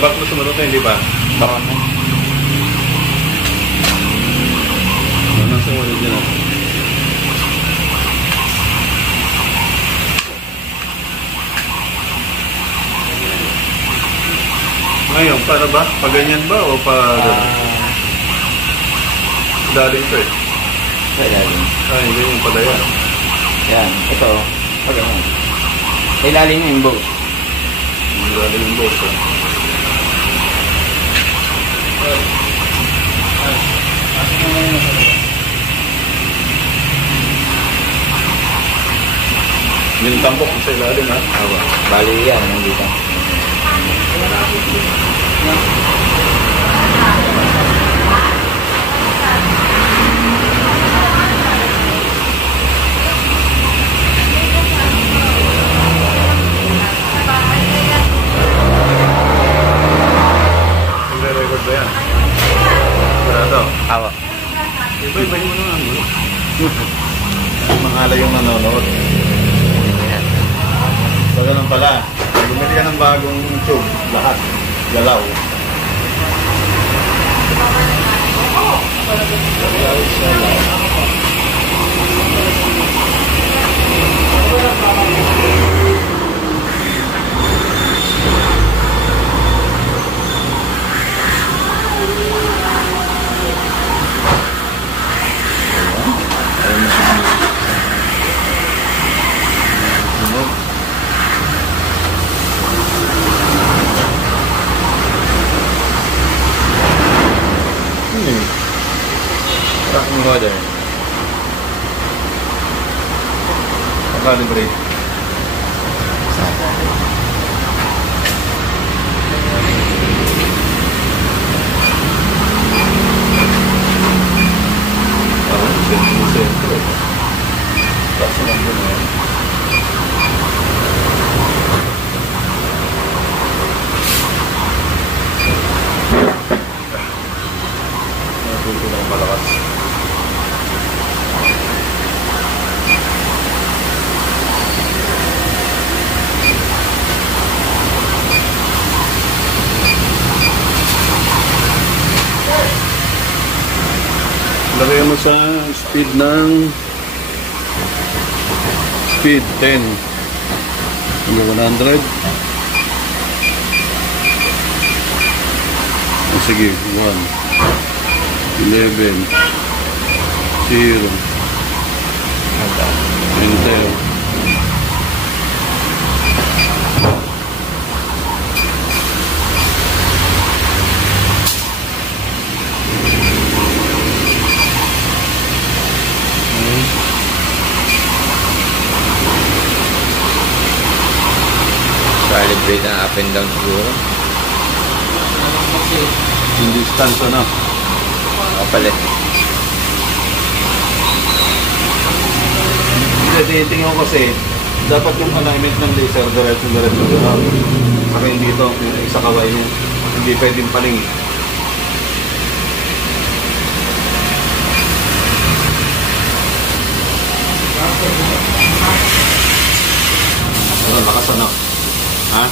Sa back mo sumunod na, hindi ba? Baka na. Anong sumunod yun ah? Ngayon, para ba? Paganyan ba o pa... daling ko eh. Sa ilalim. Ah, hindi yung pala yan. Yan, ito. Pagano. Sa ilalim niya yung boat. Daling yung boss ah. Yung tampok sa ilalim ha? Bali yan, nandito. Nagre-record ba yan? Sarado? Awa. Iba-ibahin mo naman mo. Mangalay yung nanonood. So ganun pala. Bumili ka ng bagong tube. Lahat. Galaw. Tracking model. Calibrate. Sentro. Kaso lang po na. Ito lang malakas. Lagay mo sa speed ng speed 10 hanggang 100. Sige, 1 11 0 enter. Calibrate na up and down siguro. Yung distance ano? Kapalit. Tinitingnan ko kasi dapat yung alignment ng laser diretso saka yung dito yung isa kaway yung hindi pwedeng paling. Ano lakas ano? Ha?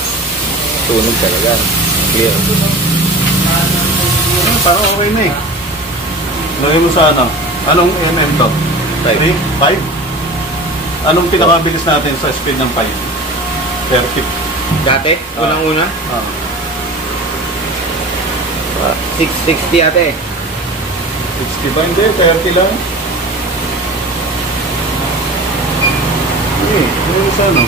Tunog talaga. Clear. Parang okay na eh. Lagay mo sa ano? Anong mm to? 5. 5? Anong pinakabilis natin sa speed ng 5? 30. Dati? Unang-una? 660 ate. 60 ba? Hindi, 30 lang. Hindi, ano sa ano?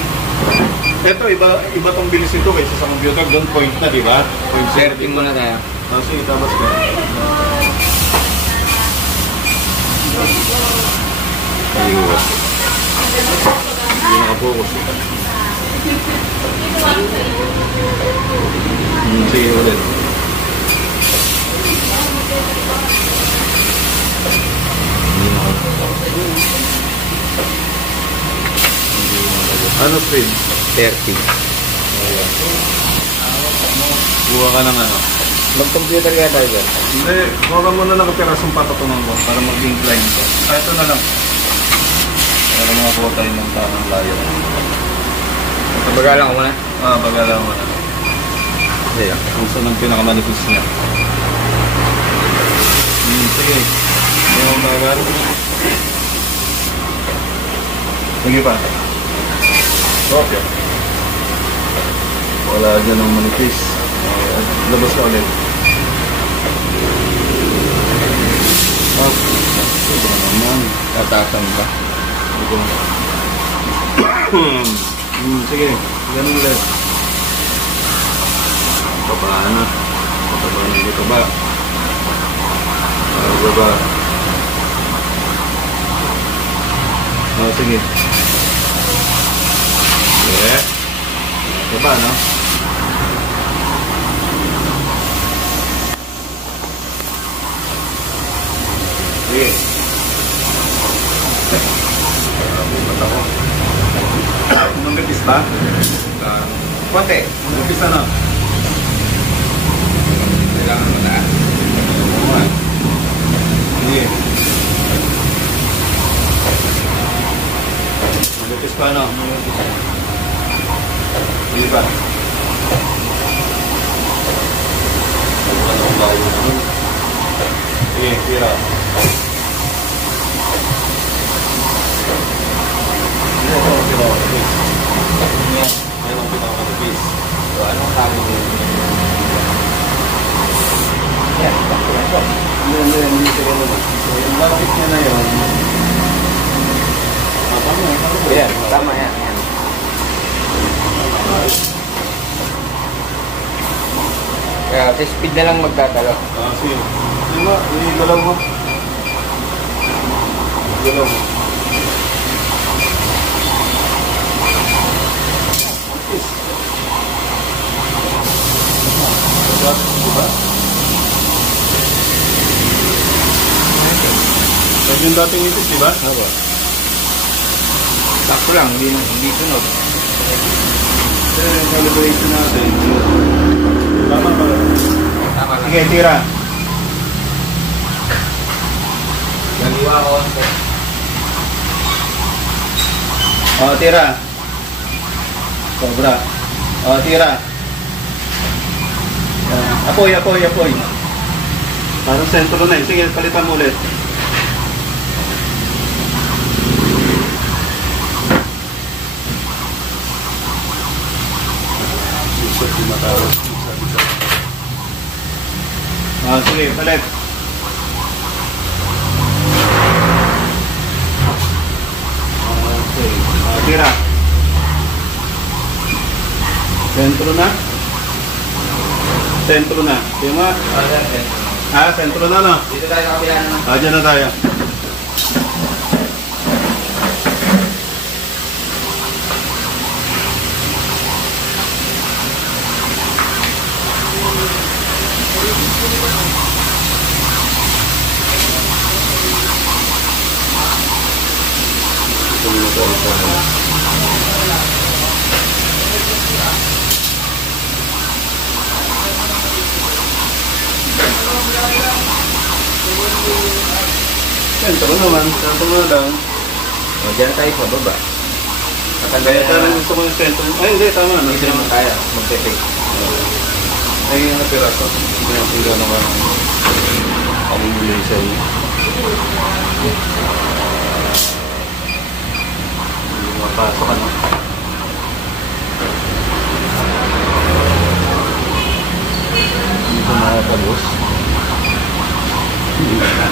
Ito, iba tong bilis nito kaysa sa computer. Doon point na, di ba? Point 30 muna tayo. Sige, tapos ka. Ayun. Hindi nakapokus ito. Sige ulit. Ano speed? 30. Buha ka ng ano? Mag-computer kaya tayo ba? Hindi, buha ka muna ng pirasong patatungan ko para mag-incline ko. Ito na lang. Para makakuha tayo ng tamang layo. Bagala ko muna. Bagala mo na. Ayan. Kung saan ang pinakamanipis niya. Sige. Ayaw bagal. Sige pa. Okay. Wala dyan ang manipis. Labas ka ulit. Ito naman. Tatasan ba? Ito. Sige. Ganun ulit. Papaan na. Papaan na dito ba? Baba. Sige. Yeah. Baba, no? Sige. Bumat ako. Manggapis ba? Konti. Manggapis na. Kailangan mo na. Sige. Manggapis pa, no? Sige pa. Anong layo naman? Sige, tira. Mayroong pinakamanipis. So, anong sabi mo? Yan, bakit na ito? Hindi sila naman. So, yung lapit niya na yun. Tama. Yan, tama yan. Kaya sa speed na lang magtatalo. Sige. Lima, galaw mo. Galaw mo. Diba? Pwede yung dating ipis, diba? Ako. Sakto lang, hindi sunod. Pero yung calibration natin. Tama ba? Tama lang. Sige, tira. Galiwa ko. Tira. Sobra. Tira. Apoy. Parang sentro na eh. Sige, palitan mo ulit. Sige, palit. Okay. Tira. Sentro na. Sentro na. Diba? Sentro na, no? Dito tayo sa kabila naman. Dyan na tayo. Sentro naman. Sentro na lang. O, dyan tayo sa baba. Kaya talagang gusto ko yung sentro. Ay, hindi. Tama na. Dito naman kaya. Mag-take. Ay, yung napiraso. Hindi na kung gano'n ka ng calculation. Hindi mapasok ka na. Hindi ko makapagos. Hindi na.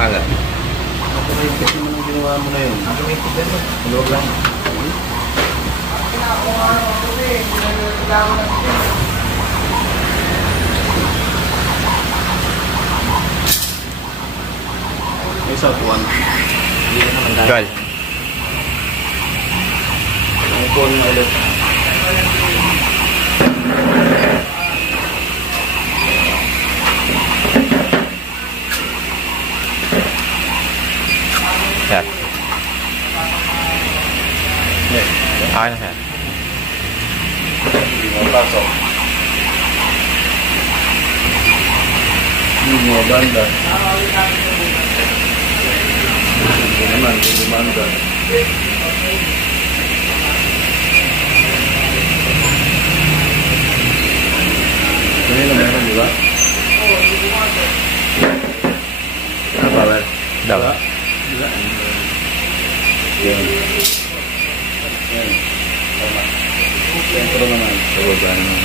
Ala. Napaka-impit naman ang ginawa mo na yun. Huwag lang. May sapuan. Hindi na naman dahil. Gal. Ang phone na ulit. Yan. Akin na yan. Hindi mapasok. Yung mga banda. Hindi naman, yung banda. Kanina meron, di ba? Ano power? Dawa. Diba? Yan. Yan. Tama. Sentro naman. Sa baba naman.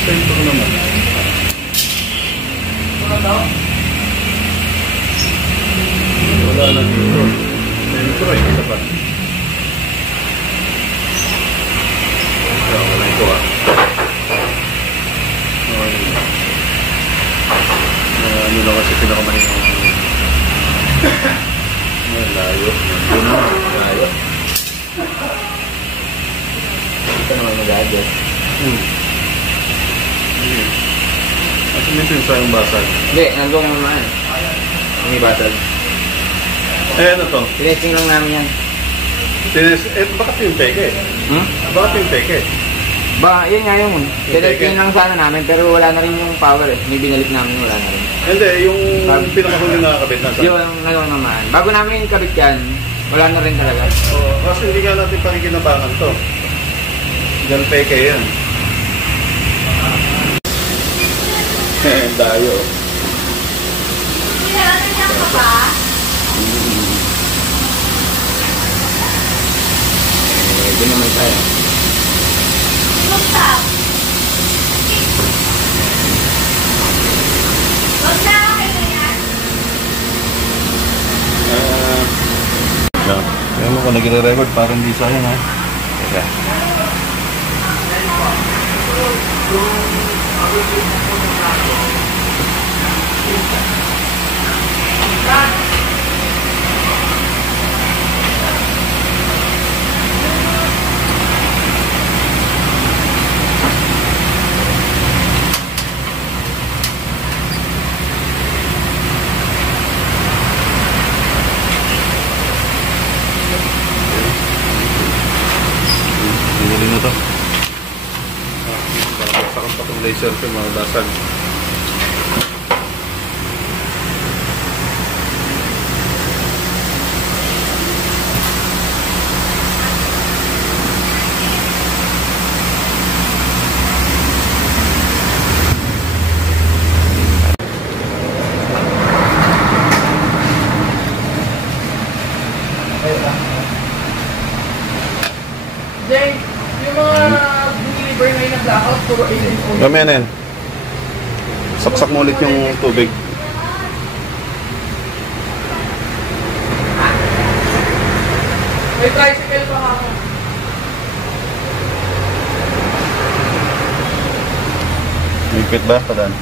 Sentro naman. Wala na dito. Sentro eh. Isa pa. Wala ito ah. Ano lang kasi pinakamaling layo. Layo. Ito naman mag-adjust. At minsan sa yung basag. Hindi, nandun naman. May basag. Eh ano to? Tinesting lang namin yan. Bakit yung teke? Bakit yung teke? Ba, yun nga yun. Yung Tinesting teke. lang sana namin pero wala na rin yung power eh. May binalik namin wala na rin. Hindi, yung pinakahuli na nakakabit na sa. Yun, ano naman. Bago namin kabit yan, wala na rin talaga. Oh, kasi hindi nga natin pakikinabangan to. Diyan peke yan. Dayo. Doon naman tayo. Kaya mo kung nagre-record parang hindi sayang ha. Teka. Huli na to. Para sakang pa itong laser ko, mga basag. Jay, yung mga deliver ngayon na blackout, puro alien phone. Gamaya na yan. Saksak mo ulit yung tubig. May tricycle pa ako. Higpit ba? Padaan.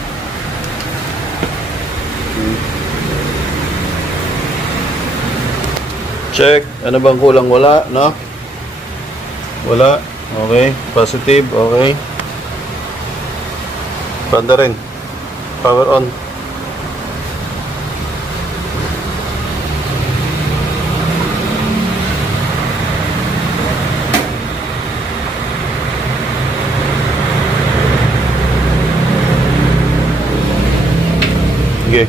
Check. Ano bang kulang? Wala, no? Wala. Okay. Positive. Okay. Banda rin. Power on. Sige.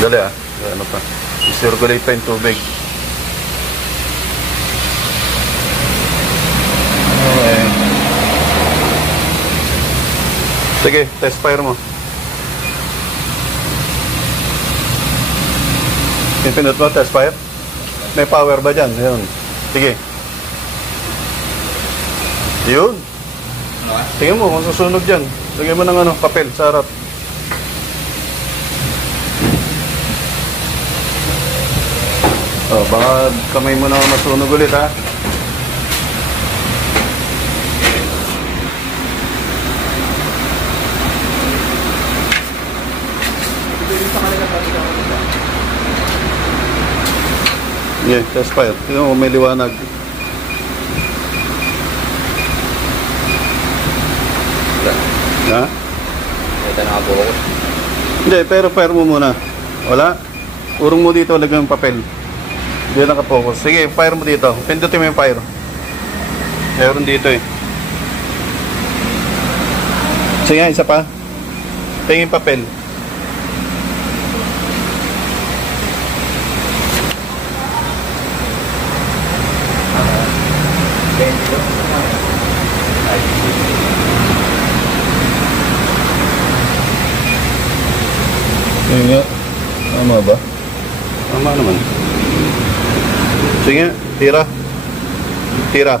Dali ah. Ano pa? I-circulate pa yung tubig. Okay. Sige, test fire mo. Pinpindot mo, test fire? May power ba dyan? Ayun. Sige. Yun. Tingnan mo kung susunog dyan. Lagyan mo ng ano, papel sa harap. Oh, baka kamay mo na masunog ulit ha. Yeah, test fire. Tingnan mo, may liwanag. Ha? Ito nakabukas. Hindi, pero fire mo muna. Wala? Urong mo dito, lagyan ng papel. Hindi nakapokus. Sige, fire mo dito. Pindutin mo yung fire. Meron dito eh. Sige, isa pa. Tingin papel. Sige nga. Tama ba? Tama naman. Sige, tira. Tira.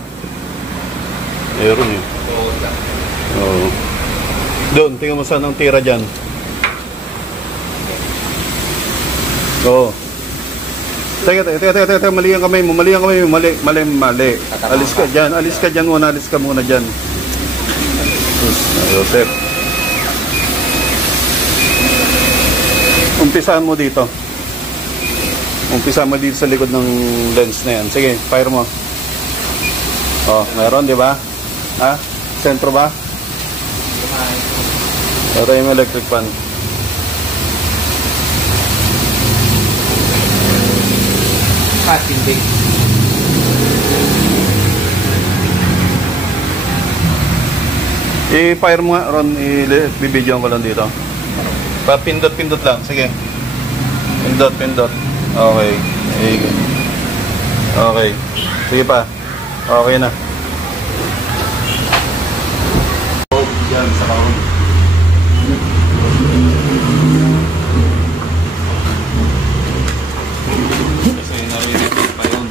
Meron eh. Oo. Doon, tingnan mo saan ang tira dyan. Oo. Teka, mali ang kamay mo, mali. Alis ka dyan muna, dyan. Joseph. Umpisahan mo dito. Umpisahan mo dito sa likod ng lens na yan. Sige, fire mo. Oh, meron, di ba? Ha? Sentro ba? Ito yung electric fan. Hindi. I-fire mo nga, Ron. I-bibidyoan ko lang dito. Pindot lang. Sige. Pindot. Okay. Okay. Sige pa. Okay na. Yan, sa kahon. Kasi narinig pa yun.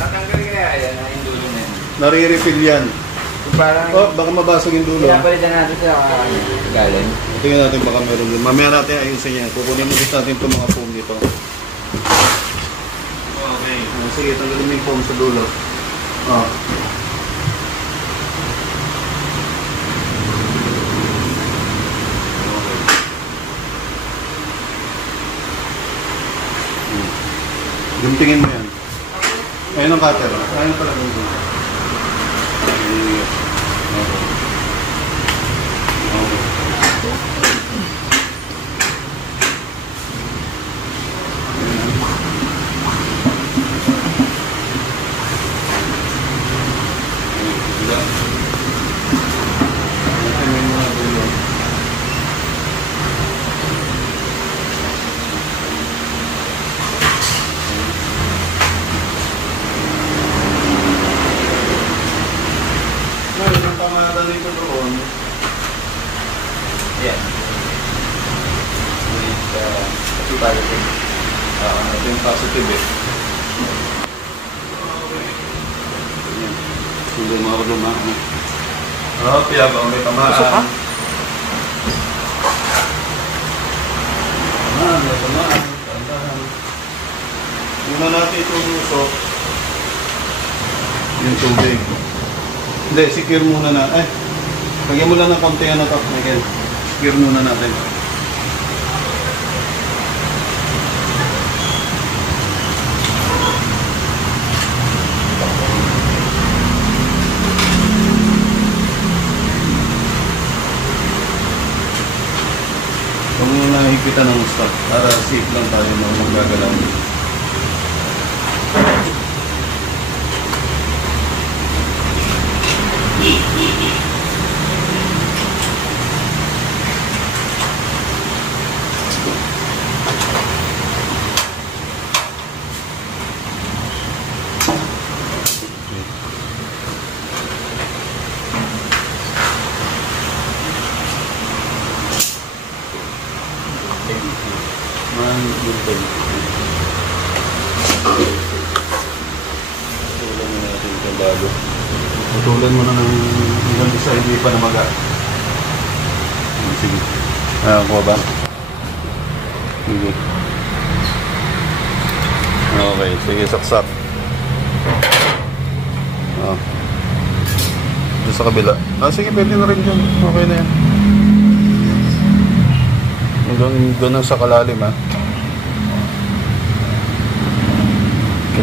Tatanggalin kaya yan, yung dulo na yun. Nare-refill yan. Parang, Oh, baka mabasag yung dulo. pinapalitan natin sa galing. Tingnan natin baka meron din. Mamaya natin ayusin yan. Kukunin mo natin itong mga foam dito. Okay. Sige, tanggalin mo yung foam sa dulo. Oh. Guntingin mo yan. Ayun ang cutter. Ayun pala gunting. Dito doon. Yeah. Ito positive. Ito yung positive eh. Hindi mo ako lumaan. Piyaba ako may tamaan. Gusto ka? May tamaan. Muna natin itong usok. Yung tubig. Hindi, secure muna na. Lagyan mo lang ng konti na top, Miguel. Secure muna natin. Huwag mo na higitan ng stop para safe lang tayo na magagalaw. Putulan mo na ng hanggang isa, hindi pa namaga. Sige. Kuha ba? Sige. Okay, sige, saksak. Diyan sa kabila. Sige, pwede na rin dyan. Okay na yan. Hanggang sa kalalim, ha.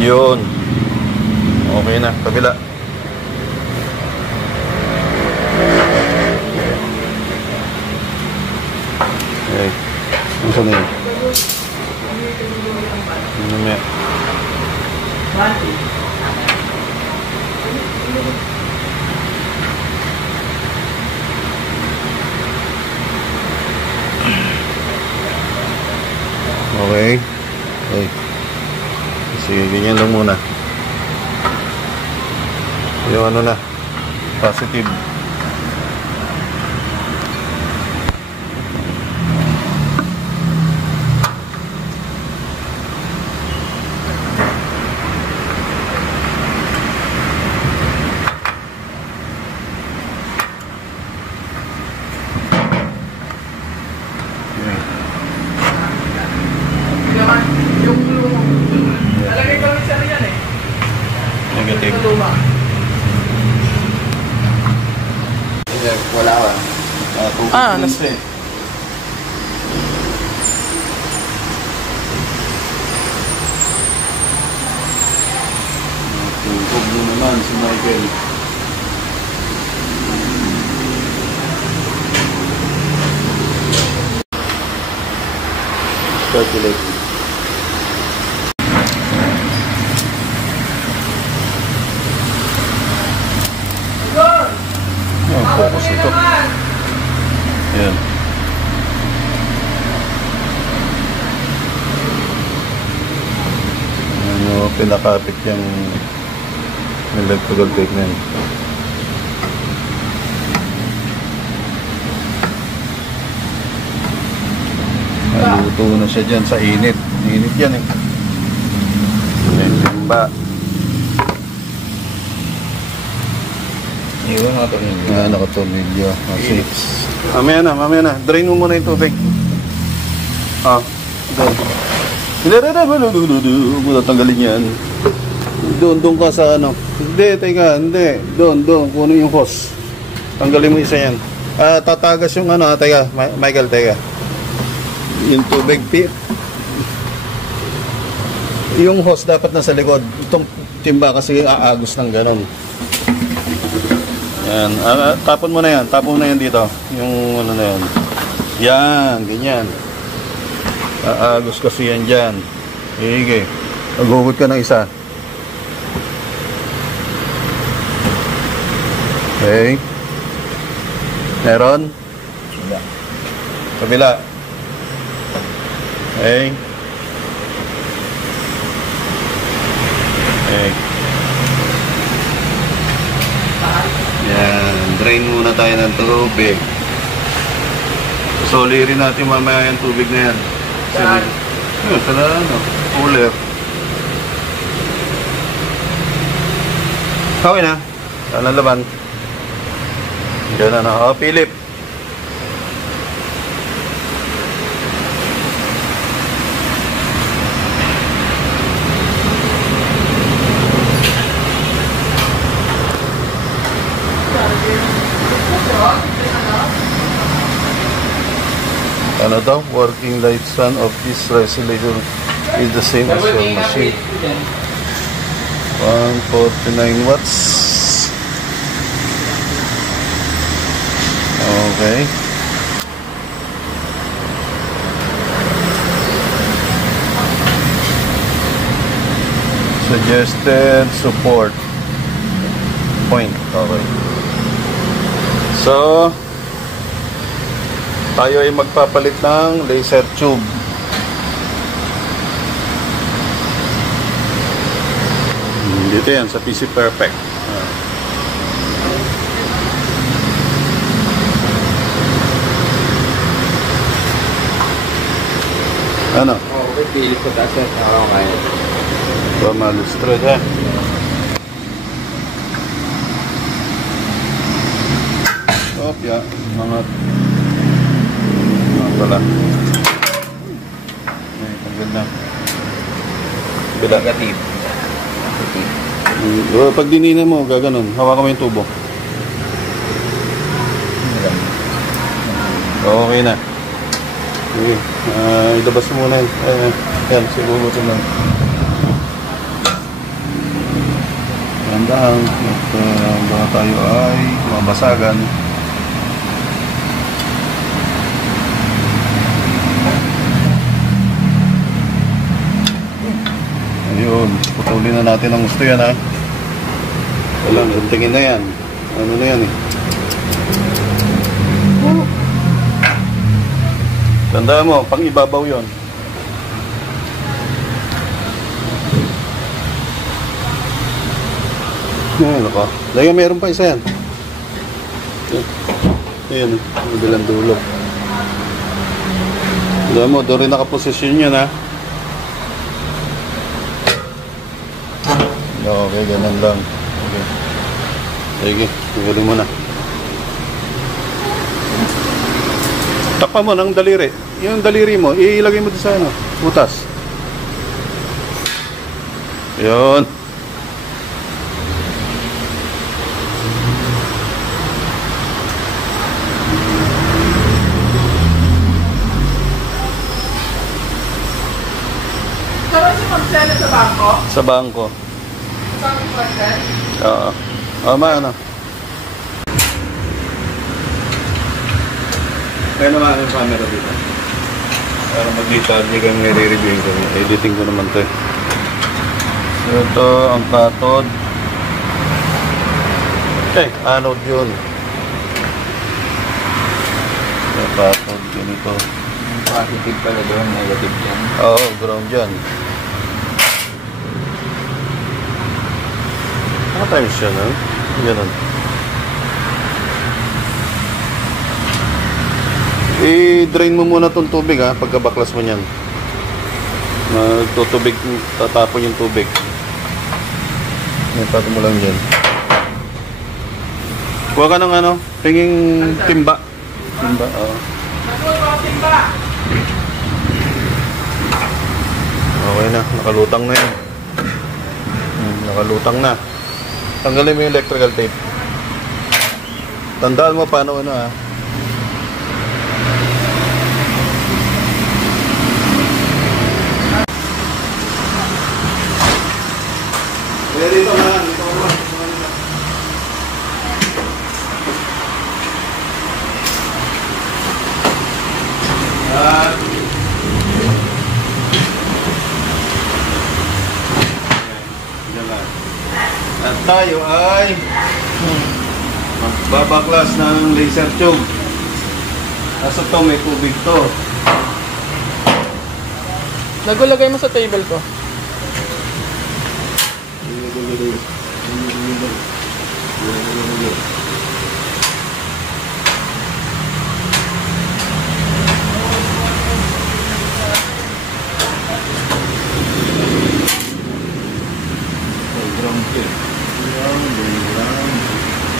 Yun. Okay na. Kabila. Okay. Ano na yun? Ano na yun? Okay. Okay. Sige, ganyan lang muna. Yung ano na, positive. Nalagay ko rin siya yan eh. Negative. Sa luma. Wala ka. Nasa eh. Tugtog mo naman si Michael. Calculate. Ang focus ito. Yan. Ano, pinakapit yung electrical tape na yun. Naluto na siya dyan sa init. Init yan eh. Yan, timba. Iwan mga tornilyo. Nakatornilyo. Mamaya na. Drain mo muna yung tubig. Doon. Huwag mo tatanggalin yan. Doon ka sa ano. Hindi. Doon. Kunin yung hose. Tanggalin mo isa yan. Tatagas yung ano. Teka. Michael, teka. Yung tubig. Yung hose dapat nasa likod. Itong timba kasi aagos ng ganon. Yan. Tapon mo na yan. Tapon mo na yan dito. Yung ano na yan. Yan. Ganyan. Aagos kasi yan dyan. Sige. Maghugot ka ng isa. Okay. Meron? Kabila. Okay. Okay. Yan. Drain muna tayo ng tubig. Solirin natin mamaya yung tubig na yan. Sa cooler. Okay na. Saan ang laban? Diyan na. Philip. Ano daw? Working lifespan of this resolution is the same as your machine. 149 watts. Okay. Suggested support point. Okay. So, tayo ay magpapalit ng laser tube. Dito yan sa PC Perfect. Ano? Okay, pilit ko taas at okay. Malustrad ha. Yeah. Mga pala. Ay, tanggal na. Bila. Negative. Pag dinina mo, gaganon. Hawakan mo yung tubo. Okay na. Okay. Ilabas mo muna yun. Yan, siguro ito lang. Tandaan at baka tayo ay mabasagan. Ayun, putulin na natin ang gusto yan ha. Walang, guntingin na yan. Ano na yan eh. Tandaan mo, pang ibabaw yun. Ayan ako. Lagyan meron pa isa yan. Ayan, bilang dulo. Tandaan mo, doon rin nakaposisyon yan ha. Okay, ganun lang. Okay. Sige, tanggalin mo na. Takpan mo ng daliri. Yung daliri mo, ilagay mo doon sa ano, butas. Yun. Saan si Marcelo sa bangko? Sa bangko. Saan si Marcelo? Oo. Ano? Kaya naman ang camera dito. Para mag-detalye kang nire-review ko. Editing ko naman ito eh. So ito ang cathode. Okay, anode yun. Yung cathode, ganito. Positive pala doon, negative yan. Oo, ground yan. Times yan, ha? Ganun. I-drain mo muna itong tubig, ha? Pagkabaklas mo niyan. Tutubig, tatapon yung tubig. Ipatong mo lang dyan. Kuha ka ng ano? Tinging timba. Timba, oo. Timba! Okay na, nakalutang na yan. Nakalutang na. Tanggalin mo yung electrical tape. Tandaan mo paano ano ha. Dito na, dito na. At tayo ay magbabaklas ng laser tube. Nasa to may tubig to. Nagulagay mo sa table ko.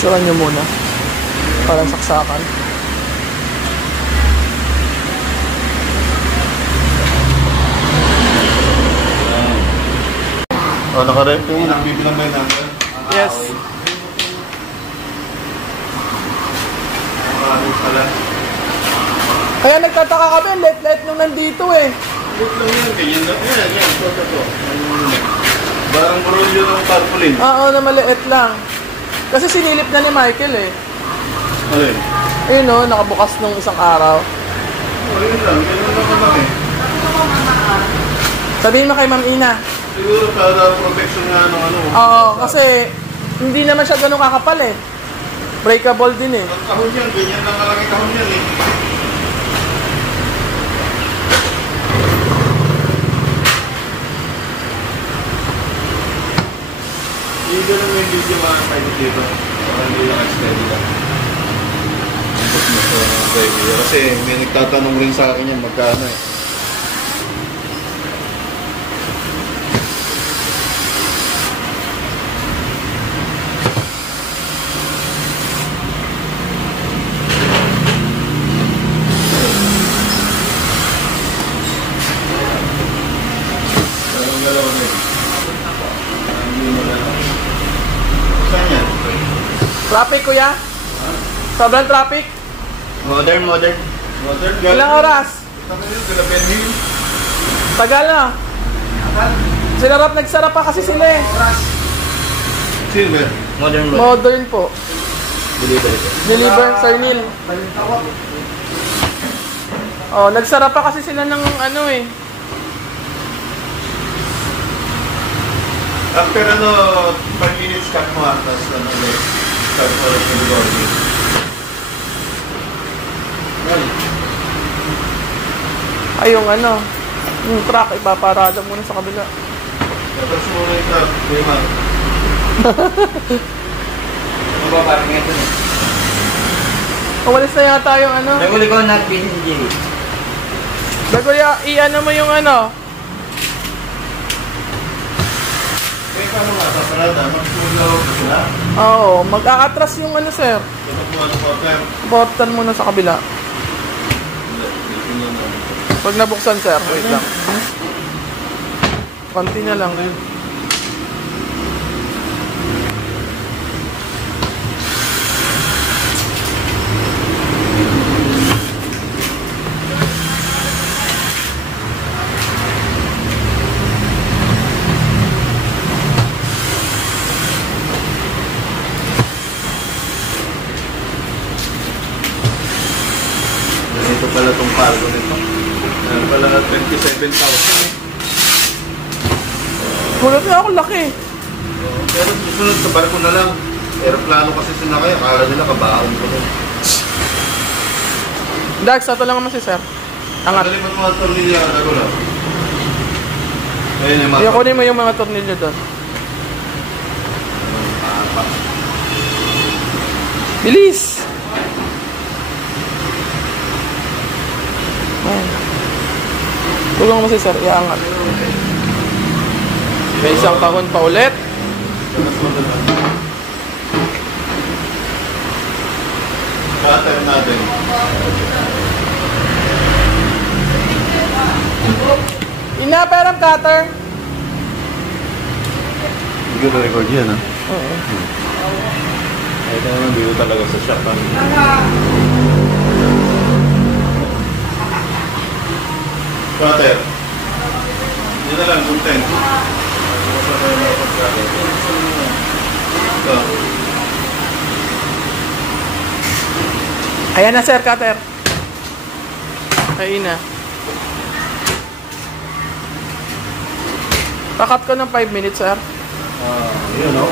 Tsuran nyo muna. Parang saksakan. Oh, naka-rep yung nagbibilang ba yung number? Yes. Pala. Kaya nagtataka kami, let nung nandito eh. Good lang yan, ganyan lang. Yan, ito. Barang rolyo ng tarpaulin. Oo, na maliit lang. Kasi sinilip na ni Michael eh. Alin? Ayun o, nakabukas nung isang araw. Oh, yun lang. Ganyan lang naman eh. Sabihin mo kay Ma'am Ina. Siguro para protection nga ano. Oo, kasi hindi naman siya ganun kakapal eh. Breakable din eh. Ang kahon yan, ganyan lang kalaki kahon yan eh. Hindi na may video makakapit dito. Para hindi lang steady lang. Kasi may nagtatanong rin sa akin yan magkano eh. Traffic kuya? Sobrang traffic? Modern. Ilang oras? Tagal na. Sinarap, nagsarap pa kasi sila eh. Sino ba? Modern ba? Modern po. Delivery. Deliver, Sir Neil. Oh, nagsara pa kasi sila ng ano eh. After 5 minutes cut mo tapos ulit. Start ulit yung recording. Ay, yung truck, ipaparada muna sa kabila. Tapos mo na yung truck, Dima. Ano ba parang ito na? Umalis na yata yung Naguli ko na PNG. Bago mo yung Eh, paano nga? Paparada? Mag-pullaw na? Oo, mag-a-atras yung sir. Dapat mo quarter? Button muna sa kabila. Hindi. Pag nabuksan, sir, wait lang. Konti na lang. Ganito pala itong cargo nito. Ano pala 27,000. Gulat na ako, laki. Pero susunod sa barko na lang. Aeroplano kasi sinakay. Akala nila kabaon ko nun. Dax, ito lang naman si sir. Angat. Dali mo mga tornilya. Ano lang. Ayun yung mga Kunin mo yung mga tornilyo doon. Bilis! Ayan. Tulungan mo si sir, iangat. May isang kahon pa ulit. Cutter natin. Inaperang cutter. Hindi ko record yan, ha? Oo. Ito naman dito talaga sa shop, ha? Cutter. Yun na lang, content. Ito. Ayan na sir, cutter. Ayun na. Pakat ko ng 5 minutes, sir. Yun, o.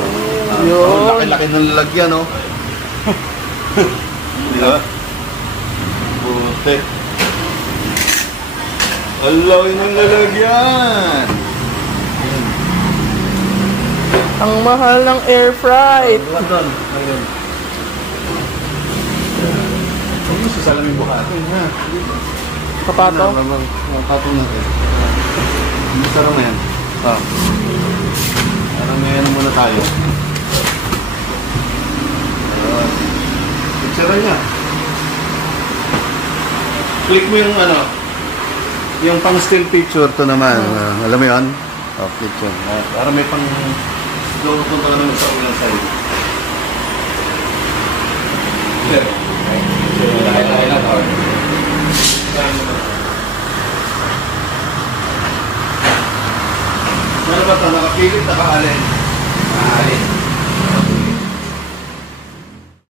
Yun. Laki-laki ng lalagyan, o. Di ba? Buti. Ang laki ng lalagyan! Ang mahal ng air freight. Doon. Ayun. Huwag mo sasalamin buhatin, ha? Kapato. Patong natin. Hindi sarang na yan. Parang may muna tayo. Picture niya. Click mo yung yung pang still picture to naman. Alam mo yun? Picture. Para may pang slow punta ka naman sa ulang side. Clear. Ano ba ito? Nakapilit, nakaalin.